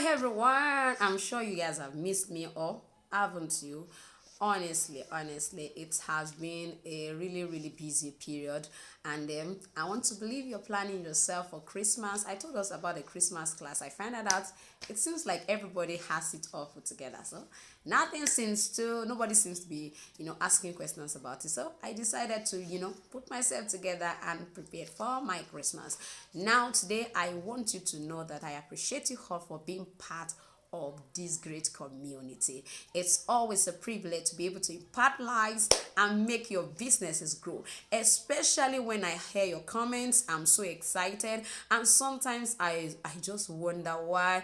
Hi everyone, I'm sure you guys have missed me, or haven't you? Honestly, it has been a really busy period, and I want to believe you're planning yourself for Christmas. I told us about the Christmas class. I found out it seems like everybody has it all put together, so nobody seems to be asking questions about it. So I decided to put myself together and prepare for my Christmas. Now today I want you to know that I appreciate you all for being part of this great community. It's always a privilege to be able to impact lives and make your businesses grow, especially when I hear your comments. I'm so excited, and sometimes I just wonder why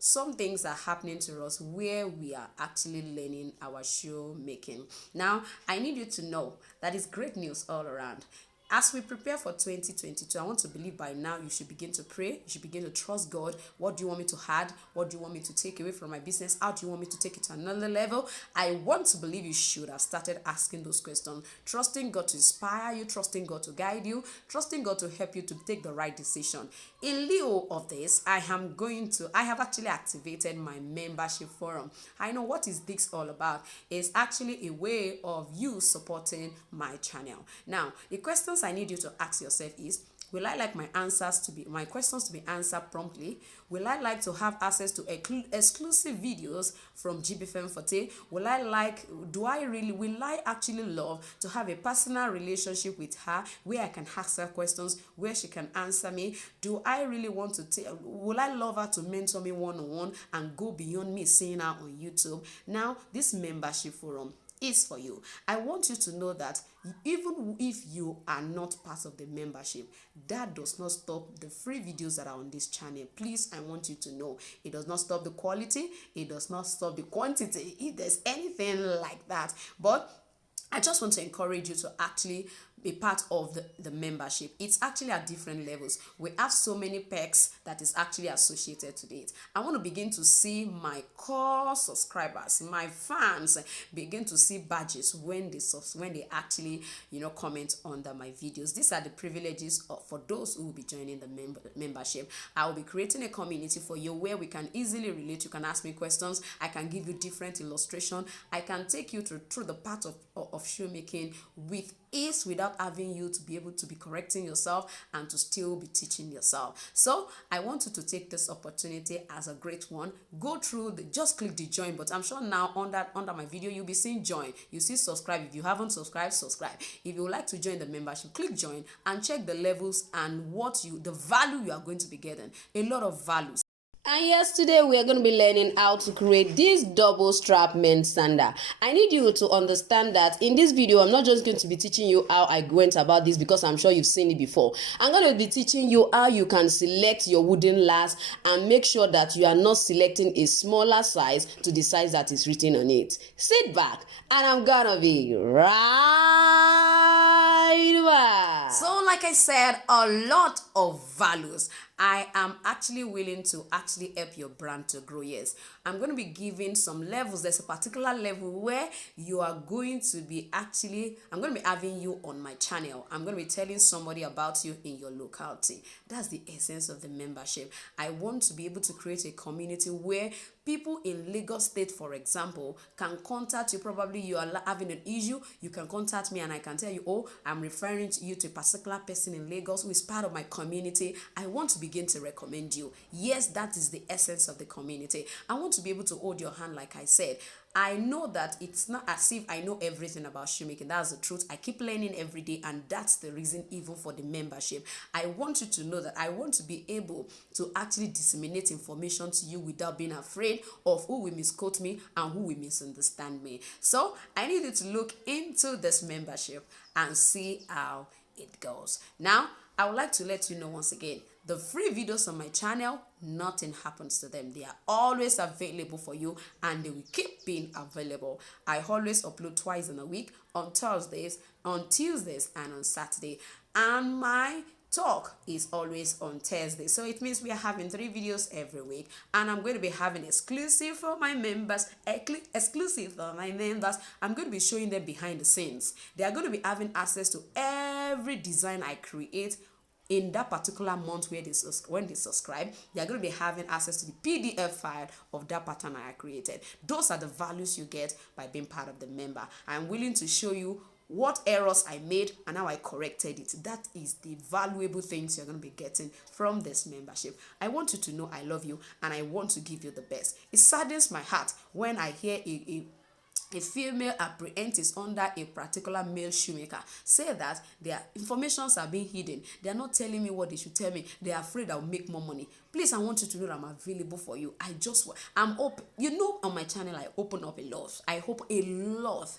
some things are happening to us where we are actually learning our shoe making. Now I need you to know that it's great news all around. As we prepare for 2022, I want to believe by now you should begin to pray. You should begin to trust God. What do you want me to add? What do you want me to take away from my business? How do you want me to take it to another level? I want to believe you should have started asking those questions. Trusting God to inspire you, trusting God to guide you, trusting God to help you to take the right decision. In lieu of this, I have actually activated my membership forum. I know what is this all about. It's actually a way of you supporting my channel. Now, the questions I need you to ask yourself is, will I like my questions to be answered promptly? Will I like to have access to exclusive videos from Jibbyfemforte? Will I actually love to have a personal relationship with her where I can ask her questions, where she can answer me? Will I love her to mentor me one-on-one and go beyond me seeing her on YouTube? Now, this membership forum is for you. I want you to know that even if you are not part of the membership, that does not stop the free videos that are on this channel. Please, I want you to know it does not stop the quality, it does not stop the quantity, if there's anything like that. But I just want to encourage you to actually be part of the membership. It's actually at different levels. We have so many perks that is actually associated to it. I want to begin to see my core subscribers, my fans, begin to see badges when they actually comment under my videos. These are the privileges for those who will be joining the membership. I will be creating a community for you where we can easily relate. You can ask me questions. I can give you different illustration. I can take you through the part of shoemaking with ease without having you to be able to be correcting yourself and to still be teaching yourself. So I want you to take this opportunity as a great one. Go through just click the join button. I'm sure now under my video you'll be seeing join. You see subscribe. If you haven't subscribed, subscribe. If you would like to join the membership, click join and check the levels and the value you are going to be getting. A lot of values. And yes, today we are going to be learning how to create this double strap men sandal. I need you to understand that in this video, I'm not just going to be teaching you how I went about this because I'm sure you've seen it before. I'm going to be teaching you how you can select your wooden last and make sure that you are not selecting a smaller size to the size that is written on it. Sit back and I'm gonna be right back. So like I said, a lot of values. I am actually willing to actually help your brand to grow. Yes, I'm going to be giving some levels. There's a particular level where you are going to be I'm going to be having you on my channel. I'm going to be telling somebody about you in your locality. That's the essence of the membership. I want to be able to create a community where people in Lagos State, for example, can contact you. Probably you are having an issue. You can contact me and I can tell you, oh, I'm referring you to a particular person in Lagos who is part of my community. I want to begin to recommend you. Yes, that is the essence of the community. I want to be able to hold your hand, like I said. I know that it's not as if I know everything about shoemaking. That's the truth. I keep learning every day, and that's the reason even for the membership. I want you to know that I want to be able to actually disseminate information to you without being afraid of who will misquote me and who will misunderstand me. So I need you to look into this membership and see how it goes. Now, I would like to let you know once again, the free videos on my channel, nothing happens to them. They are always available for you and they will keep being available. I always upload twice in a week, on Thursdays, on Tuesdays, and on Saturday. And my talk is always on Thursday. So it means we are having 3 videos every week, and I'm going to be having exclusive for my members. I'm going to be showing them behind the scenes. They are going to be having access to every design I create in that particular month where when they subscribe, they are going to be having access to the PDF file of that pattern I created. Those are the values you get by being part of the member. I'm willing to show you what errors I made and how I corrected it. That is the valuable things you're going to be getting from this membership. I want you to know I love you and I want to give you the best. It saddens my heart when I hear a female apprentice under a particular male shoemaker say that their informations are being hidden. They are not telling me what they should tell me. They are afraid I'll make more money. Please, I want you to know that I'm available for you. I'm open. You know, on my channel, I open up a lot. I hope a lot.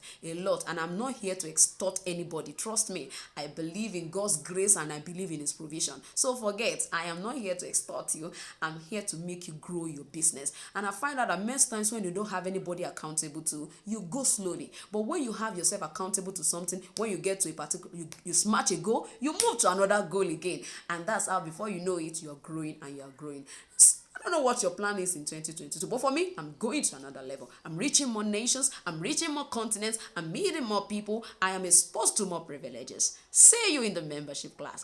And I'm not here to extort anybody. Trust me, I believe in God's grace and I believe in His provision. So forget, I am not here to extort you. I'm here to make you grow your business. And I find out that most times when you don't have anybody accountable to, you go slowly. But when you have yourself accountable to something, when you get to a particular, you smash a goal, you move to another goal again. And that's how, before you know it, you're growing and you're growing. I don't know what your plan is in 2022, but for me, I'm going to another level. I'm reaching more nations, I'm reaching more continents, I'm meeting more people, I am exposed to more privileges. See you in the membership class.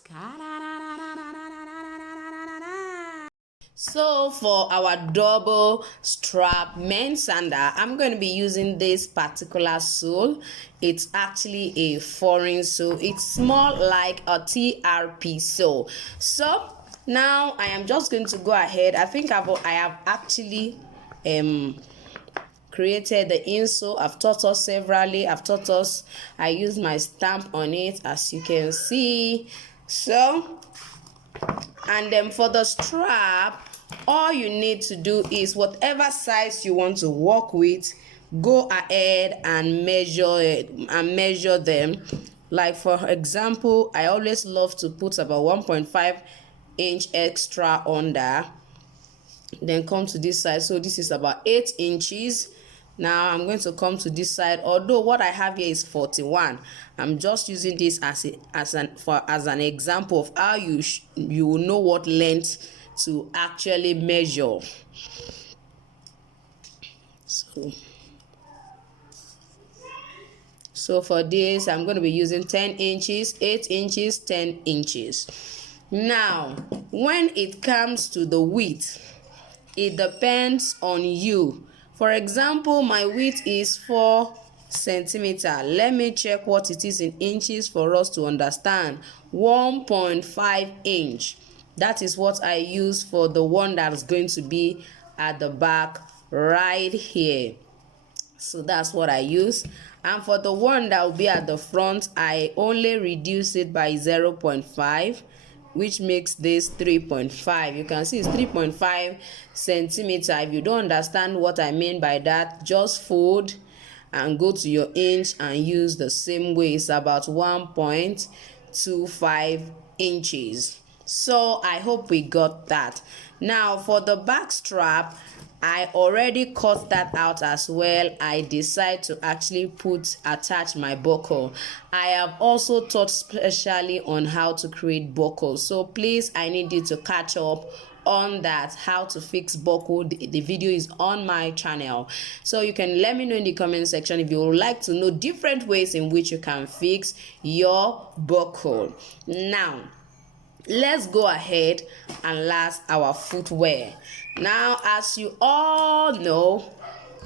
So for our double strap men sandal, I'm going to be using this particular sole. It's actually a foreign sole. It's more like a TRP sole. So now I am just going to go ahead. I think I have actually created the insole. I've taught us severally. I use my stamp on it, as you can see. So, and then for the strap, all you need to do is whatever size you want to work with, go ahead and measure it and measure them. Like for example, I always love to put about 1.5 inch extra under, then come to this side. So this is about 8 inches. Now I'm going to come to this side, although what I have here is 41. I'm just using this as an example of how you will know what length to actually measure. So for this, I'm going to be using 10 inches, 8 inches, 10 inches. Now, when it comes to the width, it depends on you. For example, my width is 4 centimeter. Let me check what it is in inches for us to understand. 1.5 inch. That is what I use for the one that's going to be at the back right here. So that's what I use. And for the one that will be at the front, I only reduce it by 0.5, which makes this 3.5. You can see it's 3.5 centimeter. If you don't understand what I mean by that, just fold and go to your inch and use the same way. It's about 1.25 inches. So I hope we got that. Now for the back strap, I already cut that out as well. I decide to actually attach my buckle. I have also taught specially on how to create buckles. So please, I need you to catch up on that, how to fix buckle. The video is on my channel, so you can let me know in the comment section if you would like to know different ways in which you can fix your buckle. Now let's go ahead and last our footwear. Now, as you all know,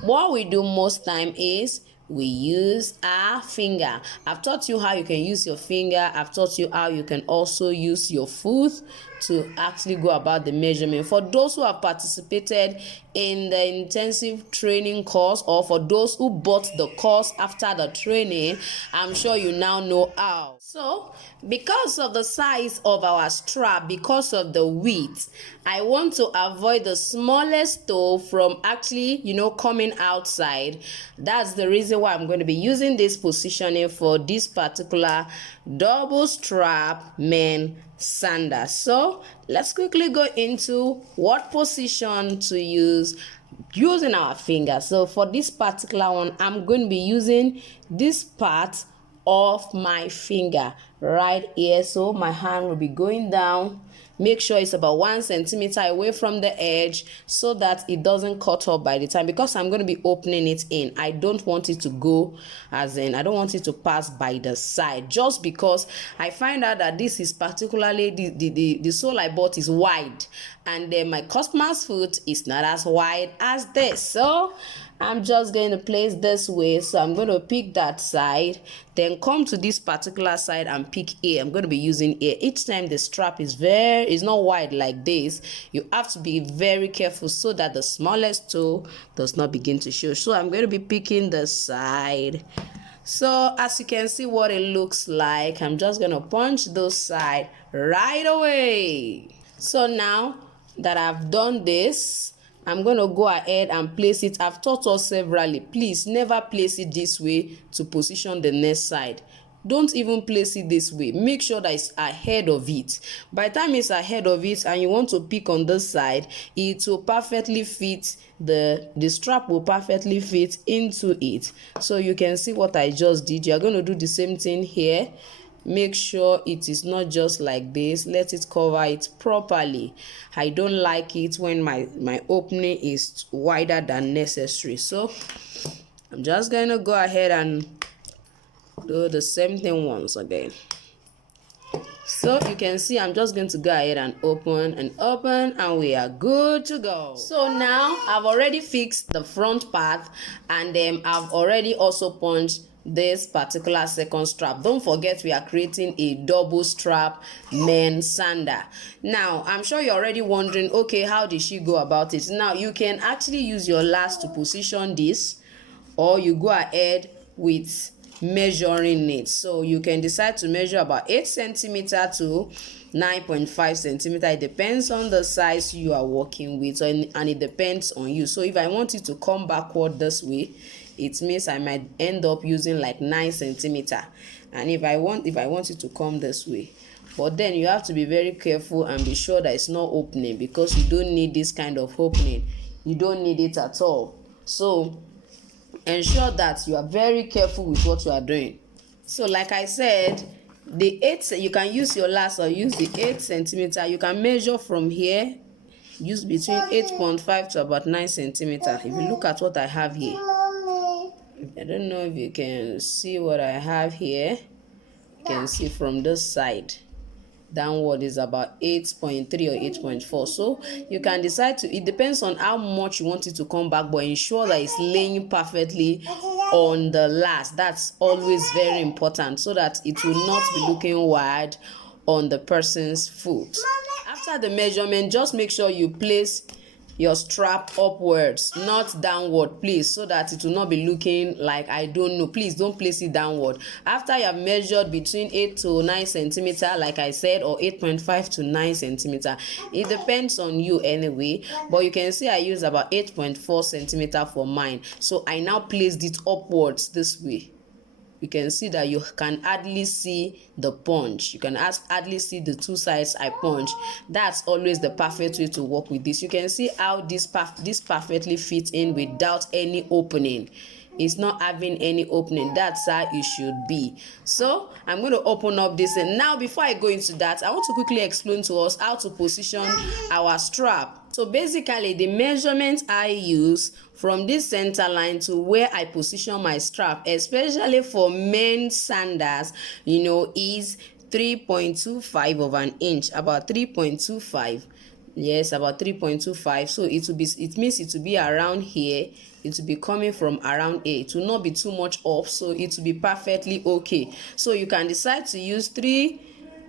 what we do most time is we use our finger. I've taught you how you can use your finger. I've taught you how you can also use your foot to actually go about the measurement. For those who have participated in the intensive training course, or for those who bought the course after the training, I'm sure you now know how. So because of the size of our strap, because of the width, I want to avoid the smallest toe from actually, coming outside. That's the reason why I'm going to be using this positioning for this particular double strap men sandal. So let's quickly go into what position to use using our fingers. So for this particular one, I'm going to be using this part of my finger right here. So my hand will be going down Make sure it's about 1 centimeter away from the edge so that it doesn't cut off by the time, because I'm going to be opening it in. I don't want it to go, as in I don't want it to pass by the side, just because I find out that this is particularly the sole I bought is wide, and then my customer's foot is not as wide as this. So I'm just going to place this way. So I'm going to pick that side, then come to this particular side and pick here. I'm going to be using here. Each time the strap is not wide like this, you have to be very careful so that the smallest toe does not begin to show. So I'm going to be picking the side. So as you can see what it looks like, I'm just going to punch those side right away. So now that I've done this, I'm going to go ahead and place it. I've taught us severally, please never place it this way to position the next side. Don't even place it this way. Make sure that it's ahead of it. By the time it's ahead of it and you want to pick on this side, it will perfectly fit, the strap will perfectly fit into it. So you can see what I just did. You're going to do the same thing here. Make sure it is not just like this. Let it cover it properly. I don't like it when my opening is wider than necessary. So I'm just going to go ahead and do the same thing once again. So you can see I'm just going to go ahead and open and we are good to go. So now I've already fixed the front part, and then I've already also punched this particular second strap. Don't forget we are creating a double strap men sandal. Now I'm sure you're already wondering, okay, how did she go about it? Now you can actually use your last to position this, or you go ahead with measuring it. So you can decide to measure about 8 centimeter to 9.5 centimeter. It depends on the size you are working with, and it depends on you. So if I want it to come backward this way, it means I might end up using like 9 centimeter. And if I want it to come this way, but then you have to be very careful and be sure that it's not opening, because you don't need this kind of opening. You don't need it at all. So ensure that you are very careful with what you are doing. So like I said, the 8, you can use your last or use the 8 centimeter. You can measure from here, use between 8.5 to about 9 centimeter. If you look at what I have here, I don't know if you can see what I have here. You can see from this side downward is about 8.3 or 8.4. So you can decide to, it depends on how much you want it to come back, but ensure that it's laying perfectly on the last. That's always very important, so that it will not be looking wide on the person's foot. After the measurement, just make sure you place your strap upwards, not downward, please, so that it will not be looking like, I don't know, please don't place it downward. After you have measured between 8 to 9 centimeter, like I said, or 8.5 to 9 centimeter, it depends on you anyway, but you can see I use about 8.4 centimeter for mine. So I now placed it upwards this way. You can see that you can hardly see the punch. You can hardly see the two sides I punch. That's always the perfect way to work with this. You can see how this perfectly fits in without any opening. It's not having any opening. That's how it should be. So I'm going to open up this, and now before I go into that, I want to quickly explain to us how to position our strap. So basically, the measurement I use from this center line to where I position my strap, especially for men's sandals, is 3.25 of an inch, about 3.25. Yes, about 3.25. So it means it will be around here. It will be coming from around here. It will not be too much off, so it will be perfectly okay. So you can decide to use 3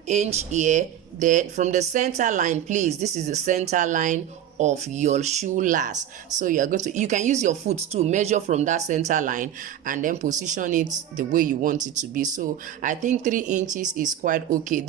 inch here. Then from the center line, please, this is the center line of your shoe last. So you can use your foot to measure from that center line and then position it the way you want it to be. So I think 3 inches is quite okay.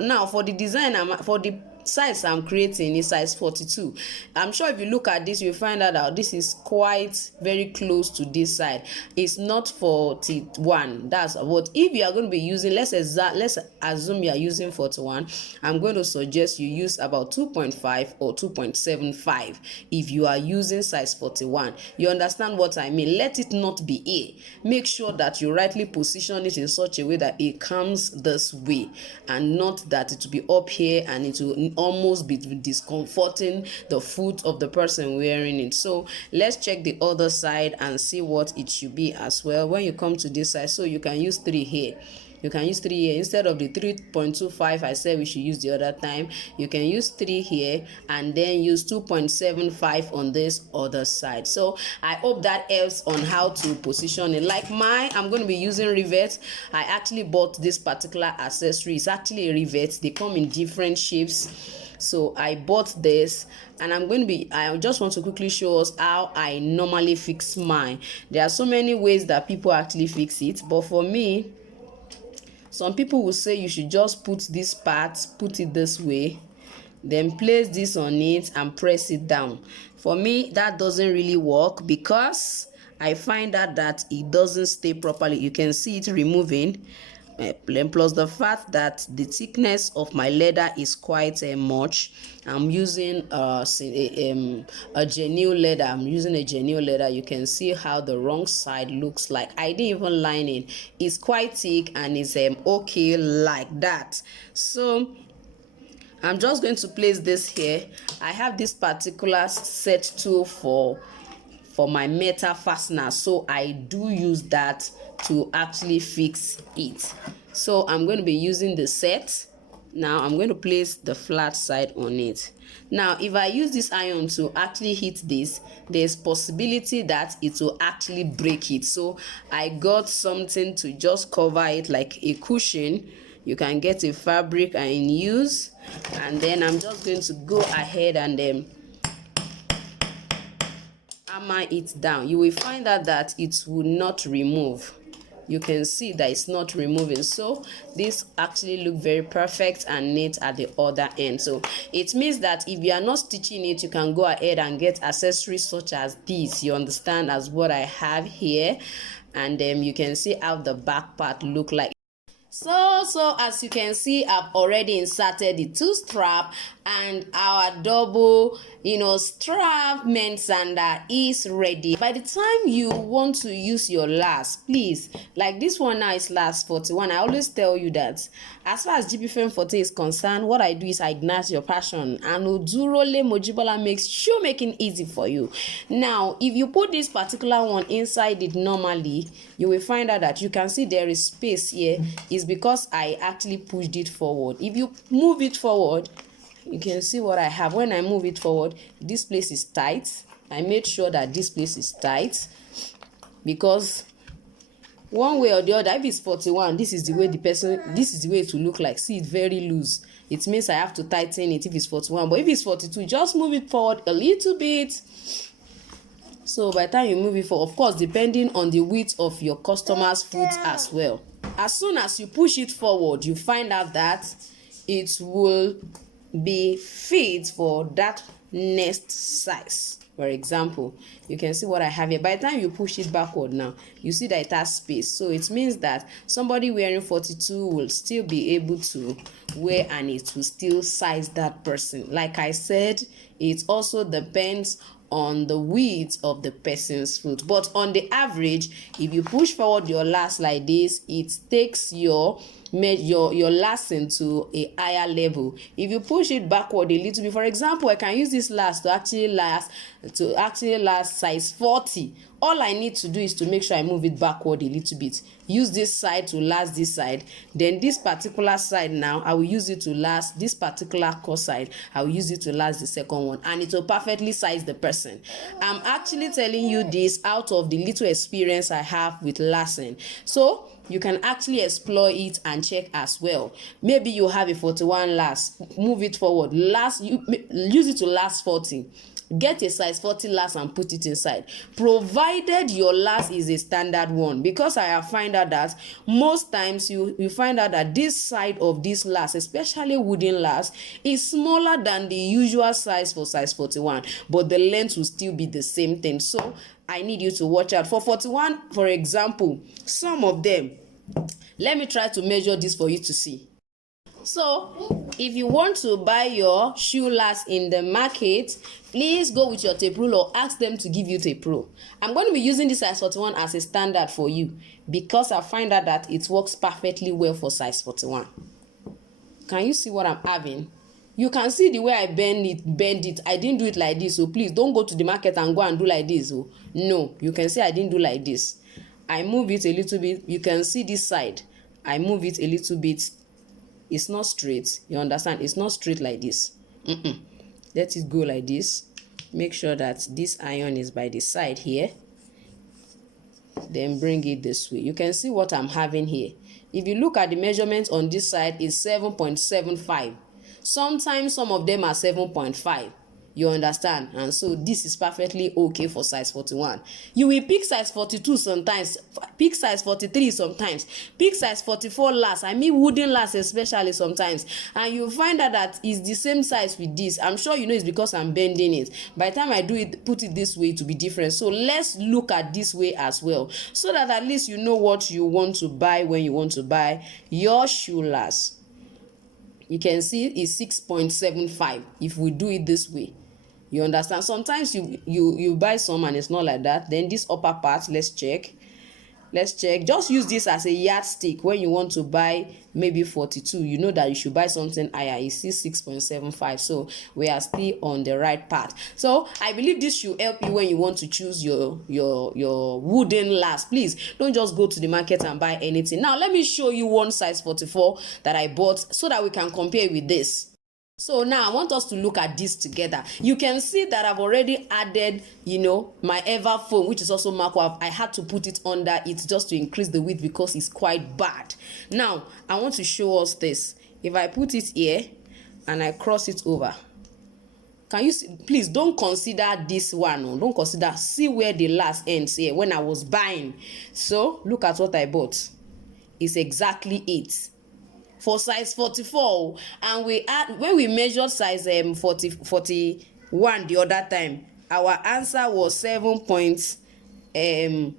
Now for the design, for the size I'm creating is size 42. I'm sure if you look at this, you'll find out that this is quite very close to this side. It's not 41. That's what, if you are going to be using, let's assume you are using 41. I'm going to suggest you use about 2.5 or 2.75 if you are using size 41. You understand what I mean? Let it not be here. Make sure that you rightly position it in such a way that it comes this way, and not that it will be up here and it will almost be discomforting the foot of the person wearing it. So let's check the other side and see what it should be as well. When you come to this side, so you can use 3 here. You can use 3 here instead of the 3.25 I said we should use the other time. You can use 3 here and then use 2.75 on this other side. So I hope that helps on how to position it. Like mine, I'm going to be using rivets. I actually bought this particular accessory. It's actually a rivet. They come in different shapes. So I bought this, and I just want to quickly show us how I normally fix mine. There are so many ways that people actually fix it, but for me, some people will say you should just put this part, put it this way, then place this on it and press it down. For me, that doesn't really work because I find that it doesn't stay properly. You can see it removing. Plus the fact that the thickness of my leather is quite much. I'm using a genuine leather. I'm using a genuine leather. You can see how the wrong side looks like. I didn't even line it. It's quite thick and it's okay like that. So I'm just going to place this here. I have this particular set tool for my metal fastener, so I do use that to actually fix it. So I'm going to be using the set. Now I'm going to place the flat side on it. Now if I use this iron to actually hit this, there's possibility that it will actually break it. So I got something to just cover it, like a cushion. You can get a fabric and use, and then I'm just going to go ahead and hammer it down. You will find out that it will not remove. You can see that it's not removing. So this actually look very perfect and neat at the other end. So it means that if you are not stitching it, you can go ahead and get accessories such as this. You understand, as what I have here, and you can see how the back part look like. So as you can see, I've already inserted the 2 strap, and our double strap men's sandal is ready. By the time you want to use your last, please, like this one now is last 41. I always tell you that as far as Jibbyfemforte is concerned, what I do is I ignite your passion, and Odurole Mojibola makes shoemaking easy for you. Now if you put this particular one inside it normally, you will find out that you can see there is space here. Is because I actually pushed it forward. If you move it forward, you can see what I have. When I move it forward, this place is tight. I made sure that this place is tight, because one way or the other, if it's 41, this is the way it will look like. See, it's very loose. It means I have to tighten it if it's 41. But if it's 42, just move it forward a little bit. So by the time you move it forward, of course, depending on the width of your customer's foot as well. As soon as you push it forward, you find out that it will be fit for that next size. For example, you can see what I have here. By the time you push it backward now, you see that it has space. So it means that somebody wearing 42 will still be able to wear, and it will still size that person. Like I said, it also depends on the width of the person's foot, but on the average, if you push forward your last like this, it takes your last into a higher level. If you push it backward a little bit, for example, I can use this last to actually last size 40. All I need to do is to make sure I move it backward a little bit. Use this side to last this side. Then this particular side now, I will use it to last this particular core side. I will use it to last the second one, and it will perfectly size the person. I'm actually telling you this out of the little experience I have with lashing. So you can actually explore it and check as well. Maybe you have a 41 last, move it forward. Use it to last 40. Get a size 40 last and put it inside, provided your last is a standard one, because I have found out that most times you find out that this side of this last, especially wooden last, is smaller than the usual size for size 41, but the length will still be the same thing. So I need you to watch out for 41. For example, some of them, let me try to measure this for you to see. So if you want to buy your shoe last in the market, please go with your tape rule or ask them to give you tape rule. I'm going to be using this size 41 as a standard for you, because I find out that it works perfectly well for size 41. Can you see what I'm having? You can see the way I bend it. I didn't do it like this, so please don't go to the market and go and do like this. Oh no, you can see I didn't do like this. I move it a little bit. You can see this side. I move it a little bit. It's not straight. You understand? It's not straight like this. Let it go like this. Make sure that this iron is by the side here. Then bring it this way. You can see what I'm having here. If you look at the measurements on this side, it's 7.75. Sometimes some of them are 7.5. You understand? And so this is perfectly okay for size 41. You will pick size 42 sometimes, pick size 43 sometimes, pick size 44 last. I mean wooden last especially sometimes. And you find out that it's the same size with this. I'm sure you know it's because I'm bending it. By the time I do it, put it this way to be different. So let's look at this way as well, so that at least you know what you want to buy when you want to buy your shoe last. You can see it's 6.75 if we do it this way. You understand? Sometimes you buy some and it's not like that. Then this upper part, let's check. Just use this as a yardstick when you want to buy maybe 42. You know that you should buy something higher. You see 6.75. So we are still on the right path. So I believe this should help you when you want to choose your wooden last. Please don't just go to the market and buy anything. Now let me show you one size 44 that I bought so that we can compare with this. So now I want us to look at this together. You can see that I've already added, my ever foam, which is also marked. I had to put it under it just to increase the width because it's quite bad. Now I want to show us this. If I put it here and I cross it over, can you see? Please don't consider this one. Don't consider. See where the last ends here when I was buying. So look at what I bought. It's exactly 8. For size 44, and when we measured size 41 the other time, our answer was 7.75. It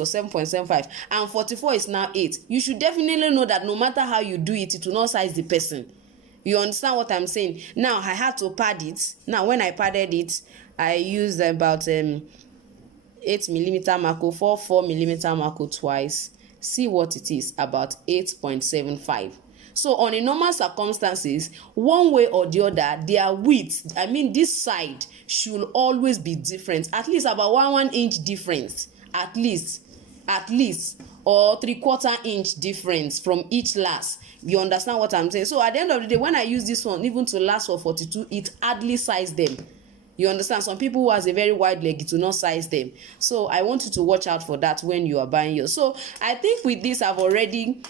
was 7.75, and 44 is now 8. You should definitely know that no matter how you do it, it will not size the person. You understand what I'm saying? Now I had to pad it. Now when I padded it, I used about 8mm marco, 4mm marco twice. See what it is, about 8.75. So on a normal circumstances, one way or the other, their width, I mean this side, should always be different, at least about 1 inch difference, at least, or 3/4 inch difference from each last. You understand what I'm saying? So at the end of the day, when I use this one, even to last for 42, it hardly sized them. You understand? Some people who has a very wide leg, it will not size them. So I want you to watch out for that when you are buying yours. So I think with this, I've already,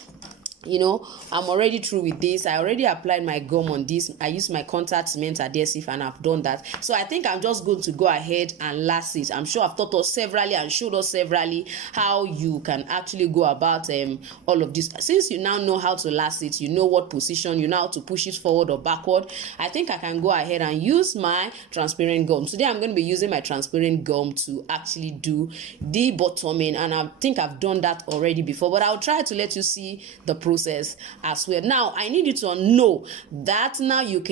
I'm already through with this. I already applied my gum on this. I used my contact cement adhesive and I've done that. So I think I'm just going to go ahead and last it. I'm sure I've taught us severally and showed us severally how you can actually go about all of this. Since you now know how to last it, you know what position, you know how to push it forward or backward, I think I can go ahead and use my transparent gum. Today I'm going to be using my transparent gum to actually do the bottoming, and I think I've done that already before, but I'll try to let you see the process as well. Now I need you to know that now you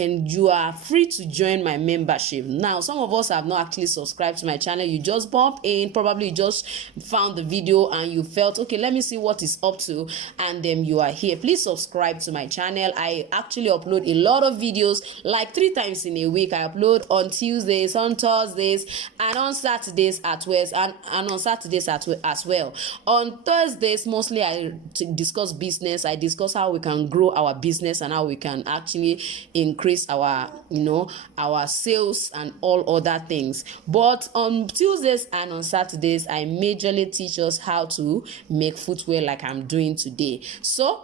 are free to join my membership. Now some of us have not actually subscribed to my channel. You just bump in, probably you just found the video and you felt, okay, let me see what is up to, and then you are here. Please subscribe to my channel. I actually upload a lot of videos, like 3 times in a week. I upload on Tuesdays, on Thursdays, and on Saturdays as well, and on Saturdays as well. On Thursdays mostly I discuss business. I discuss how we can grow our business and how we can actually increase our our sales and all other things. But on Tuesdays and on Saturdays, I majorly teach us how to make footwear like I'm doing today. So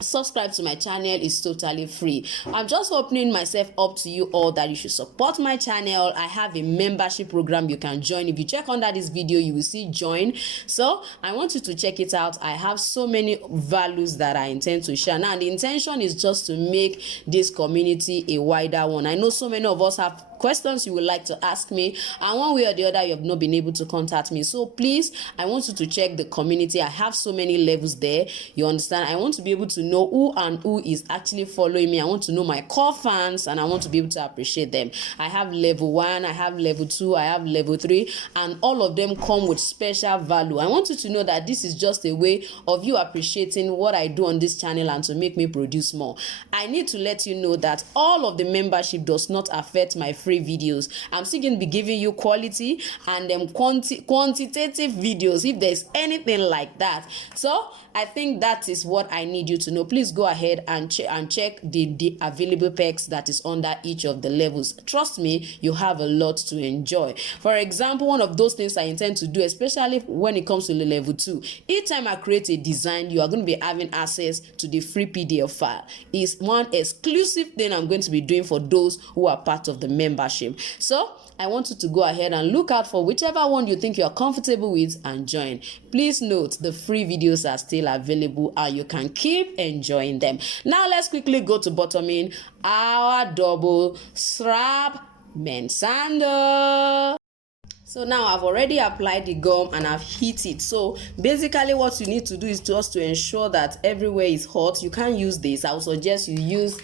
subscribe to my channel, is totally free. I'm just opening myself up to you all that you should support my channel. I have a membership program you can join. If you check under this video, you will see join. So I want you to check it out. I have so many values that I intend to share now, and the intention is just to make this community a wider one. I know so many of us have questions you would like to ask me, and one way or the other you have not been able to contact me. So please, I want you to check the community. I have so many levels there, you understand. I want to be able to know who is actually following me. I want to know my core fans, and I want to be able to appreciate them. I have level 1, I have level 2, I have level 3, and all of them come with special value. I want you to know that this is just a way of you appreciating what I do on this channel and to make me produce more. I need to let you know that all of the membership does not affect my free videos. I'm still going to be giving you quality and quantitative videos if there's anything like that. So I think that is what I need you to know. Please go ahead and check the available perks that is under each of the levels. Trust me, you have a lot to enjoy. For example, one of those things I intend to do, especially when it comes to the level 2, each time I create a design, you are going to be having access to the free PDF file. It's one exclusive thing I'm going to be doing for those who are part of the membership. So I want you to go ahead and look out for whichever one you think you are comfortable with and join. Please note, the free videos are still available and you can keep enjoying them. Now let's quickly go to bottoming our double strap men sandal. So now I've already applied the gum and I've heat it. So basically what you need to do is just to ensure that everywhere is hot. You can't use this. I would suggest you use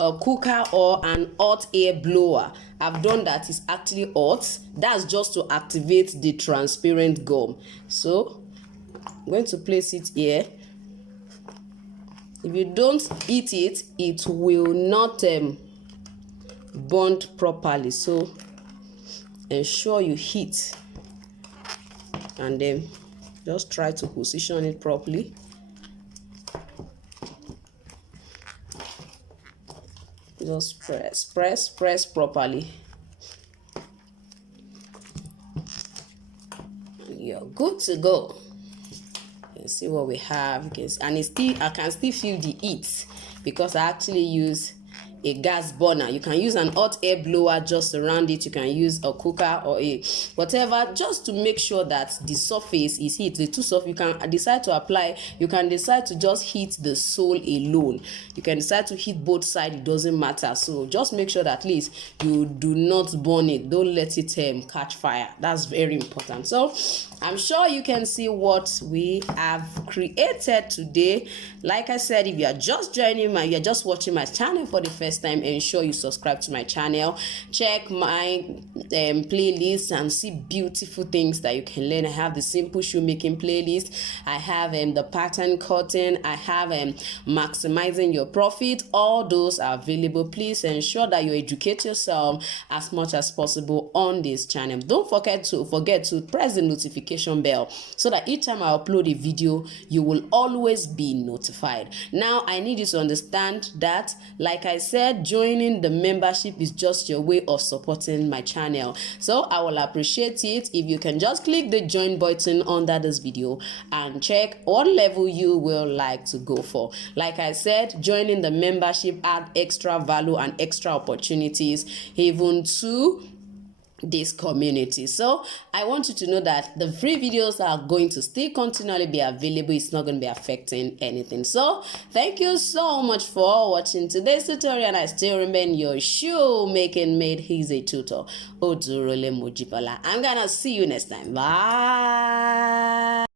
a cooker or an hot air blower. I've done that. It's actually hot. That's just to activate the transparent gum. So I'm going to place it here. If you don't heat it, it will not bond properly. So ensure you heat and then just try to position it properly. Just press properly. You're good to go. You can see what we have. And I can still feel the heat because I actually use a gas burner. You can use an hot air blower just around it. You can use a cooker or a whatever, just to make sure that the surface is heat. The two surface, you can decide to apply. You can decide to just heat the sole alone. You can decide to heat both sides. It doesn't matter. So just make sure that at least you do not burn it. Don't let it catch fire. That's very important. So I'm sure you can see what we have created today. Like I said, if you are just you're just watching my channel for the first time, ensure you subscribe to my channel. Check my playlist and see beautiful things that you can learn. I have the simple shoemaking playlist. I have the pattern cutting. I have maximizing your profit. All those are available. Please ensure that you educate yourself as much as possible on this channel. Don't forget to press the notification bell so that each time I upload a video, you will always be notified. Now I need you to understand that, like I said, joining the membership is just your way of supporting my channel. So I will appreciate it if you can just click the join button under this video and check what level you will like to go for. Like I said, joining the membership add extra value and extra opportunities even to this community. So I want you to know that the free videos are going to still continually be available. It's not going to be affecting anything. So thank you so much for watching today's tutorial, and I still remain your shoemaking mate. He's a tutor. I'm gonna see you next time. Bye.